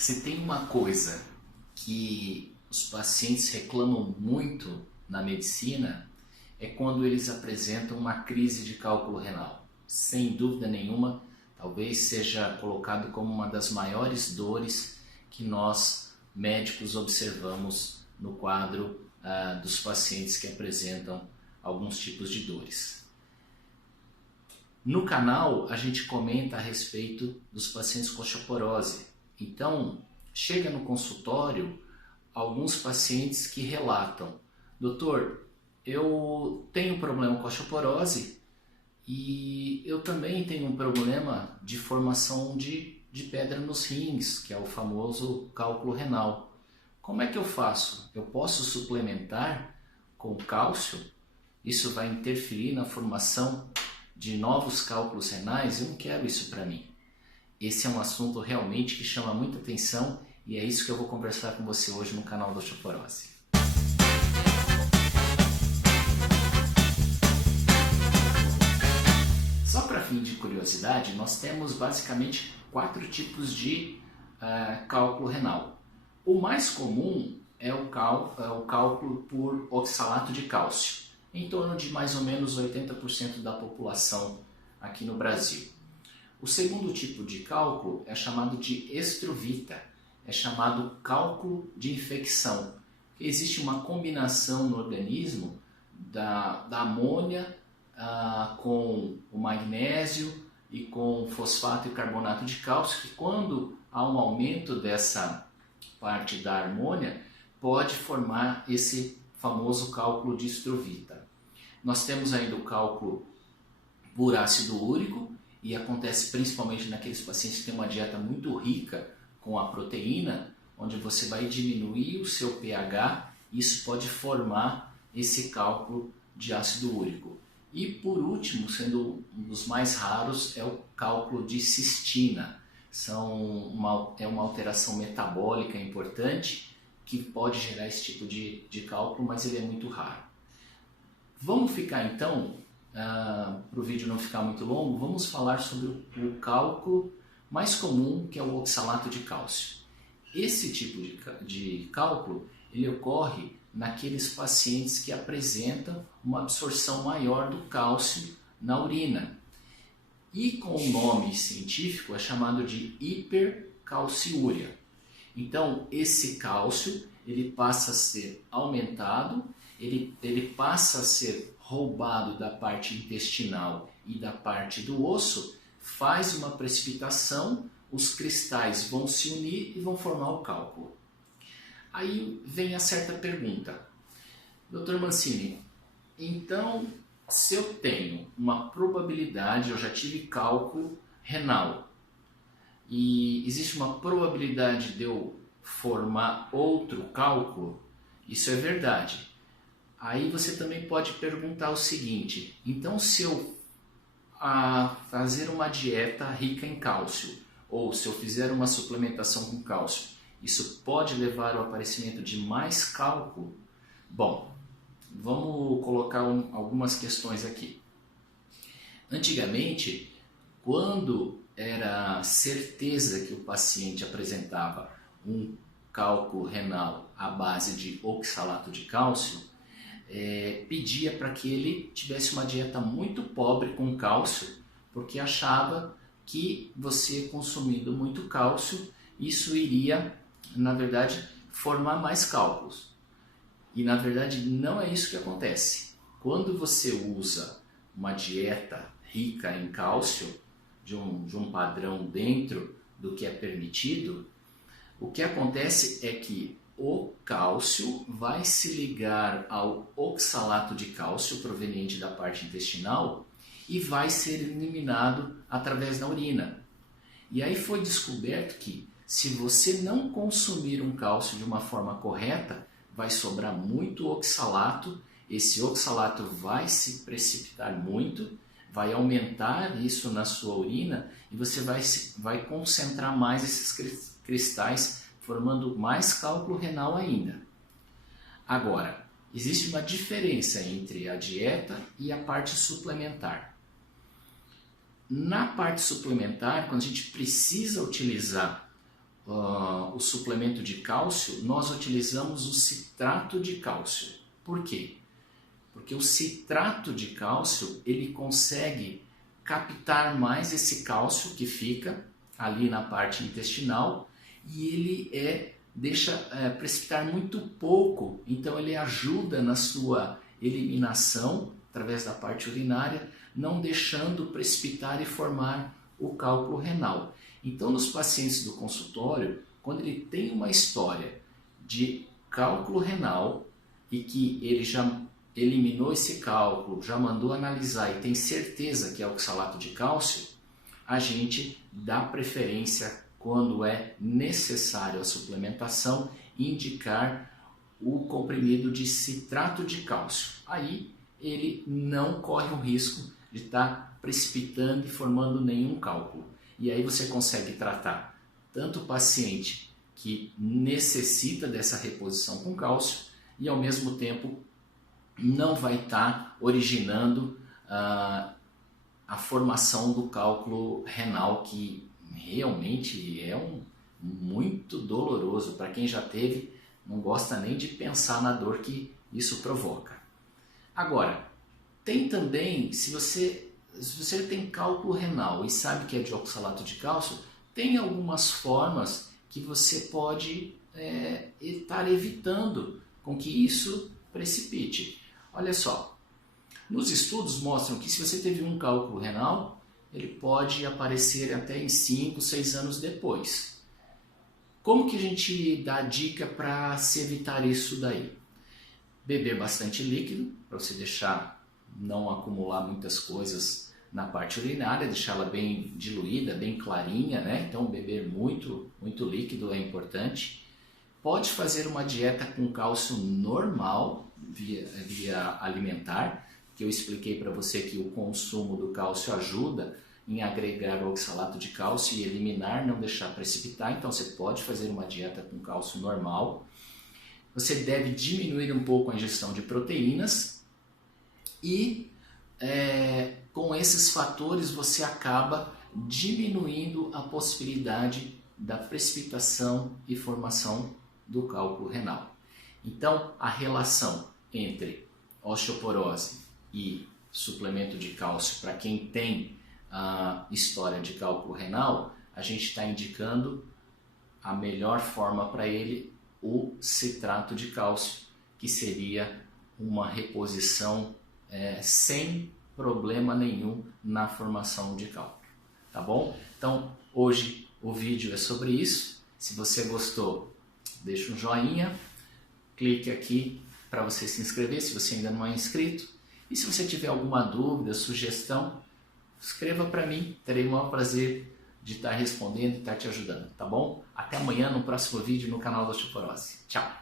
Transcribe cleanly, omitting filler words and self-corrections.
Se tem uma coisa que os pacientes reclamam muito na medicina, é quando eles apresentam uma crise de cálculo renal. Sem dúvida nenhuma, talvez seja colocado como uma das maiores dores que nós médicos observamos no quadro dos pacientes que apresentam alguns tipos de dores. No canal a gente comenta a respeito dos pacientes com osteoporose. Então, chega no consultório alguns pacientes que relatam: doutor, eu tenho problema com osteoporose e eu também tenho um problema de formação de pedra nos rins, que é o famoso cálculo renal. Como é que eu faço? Eu posso suplementar com cálcio? Isso vai interferir na formação de novos cálculos renais? Eu não quero isso para mim. Esse é um assunto realmente que chama muita atenção e é isso que eu vou conversar com você hoje no canal da Osteoporose. Só para fim de curiosidade, nós temos basicamente 4 tipos de cálculo renal. O mais comum é o cálculo por oxalato de cálcio, em torno de mais ou menos 80% da população aqui no Brasil. O segundo tipo de cálculo é chamado de estruvita, é chamado cálculo de infecção. Existe uma combinação no organismo da amônia com o magnésio e com fosfato e carbonato de cálcio, que quando há um aumento dessa parte da amônia, pode formar esse famoso cálculo de estruvita. Nós temos ainda o cálculo por ácido úrico, e acontece principalmente naqueles pacientes que têm uma dieta muito rica com a proteína, onde você vai diminuir o seu pH, e isso pode formar esse cálculo de ácido úrico. E por último, sendo um dos mais raros, é o cálculo de cistina. É uma alteração metabólica importante que pode gerar esse tipo de cálculo, mas ele é muito raro. Vamos ficar então, para o vídeo não ficar muito longo, vamos falar sobre o cálculo mais comum, que é o oxalato de cálcio. Esse tipo de cálculo ele ocorre naqueles pacientes que apresentam uma absorção maior do cálcio na urina. E com o nome científico é chamado de hipercalciúria. Então, esse cálcio ele passa a ser aumentado, ele passa a ser roubado da parte intestinal e da parte do osso, faz uma precipitação, os cristais vão se unir e vão formar o cálculo. Aí vem a certa pergunta: Dr. Mancini, então se eu tenho uma probabilidade, eu já tive cálculo renal, e existe uma probabilidade de eu formar outro cálculo? Isso é verdade. Aí você também pode perguntar o seguinte: então se eu fazer uma dieta rica em cálcio, ou se eu fizer uma suplementação com cálcio, isso pode levar ao aparecimento de mais cálculo? Bom, vamos colocar algumas questões aqui. Antigamente, quando era certeza que o paciente apresentava um cálculo renal à base de oxalato de cálcio, pedia para que ele tivesse uma dieta muito pobre com cálcio, porque achava que você consumindo muito cálcio, isso iria, na verdade, formar mais cálculos. E na verdade não é isso que acontece. Quando você usa uma dieta rica em cálcio, de um padrão dentro do que é permitido, o que acontece é que o cálcio vai se ligar ao oxalato de cálcio proveniente da parte intestinal e vai ser eliminado através da urina. E aí foi descoberto que se você não consumir um cálcio de uma forma correta, vai sobrar muito oxalato, esse oxalato vai se precipitar muito, vai aumentar isso na sua urina e você vai concentrar mais esses cristais, formando mais cálculo renal ainda. Agora, existe uma diferença entre a dieta e a parte suplementar. Na parte suplementar, quando a gente precisa utilizar o o suplemento de cálcio, nós utilizamos o citrato de cálcio. Por quê? Porque o citrato de cálcio, ele consegue captar mais esse cálcio que fica ali na parte intestinal e ele deixa precipitar muito pouco, então ele ajuda na sua eliminação através da parte urinária, não deixando precipitar e formar o cálculo renal. Então, nos pacientes do consultório, quando ele tem uma história de cálculo renal e que ele já eliminou esse cálculo, já mandou analisar e tem certeza que é oxalato de cálcio, a gente dá preferência, quando é necessário a suplementação, indicar o comprimido de citrato de cálcio. Aí ele não corre o risco de estar precipitando e formando nenhum cálculo. E aí você consegue tratar tanto o paciente que necessita dessa reposição com cálcio e ao mesmo tempo não vai estar originando a formação do cálculo renal, que realmente é muito doloroso. Para quem já teve, não gosta nem de pensar na dor que isso provoca. Agora, tem também, se você tem cálculo renal e sabe que é de oxalato de cálcio, tem algumas formas que você pode estar evitando com que isso precipite. Olha só, nos estudos mostram que se você teve um cálculo renal, ele pode aparecer até em 5, 6 anos depois. Como que a gente dá dica para se evitar isso daí? Beber bastante líquido, para você deixar, não acumular muitas coisas na parte urinária, deixá-la bem diluída, bem clarinha, né? Então beber muito líquido é importante. Pode fazer uma dieta com cálcio normal, via alimentar, que eu expliquei para você que o consumo do cálcio ajuda em agregar o oxalato de cálcio e eliminar, não deixar precipitar. Então você pode fazer uma dieta com cálcio normal. Você deve diminuir um pouco a ingestão de proteínas e com esses fatores você acaba diminuindo a possibilidade da precipitação e formação do cálculo renal. Então, a relação entre osteoporose e suplemento de cálcio, para quem tem a história de cálculo renal, a gente está indicando a melhor forma para ele, o citrato de cálcio, que seria uma reposição sem problema nenhum na formação de cálculo. Tá bom? Então, hoje o vídeo é sobre isso. Se você gostou, deixa um joinha, clique aqui para você se inscrever se você ainda não é inscrito. E se você tiver alguma dúvida, sugestão, escreva para mim, terei o maior prazer de estar respondendo e estar te ajudando, tá bom? Até amanhã no próximo vídeo no canal da Osteoporose. Tchau!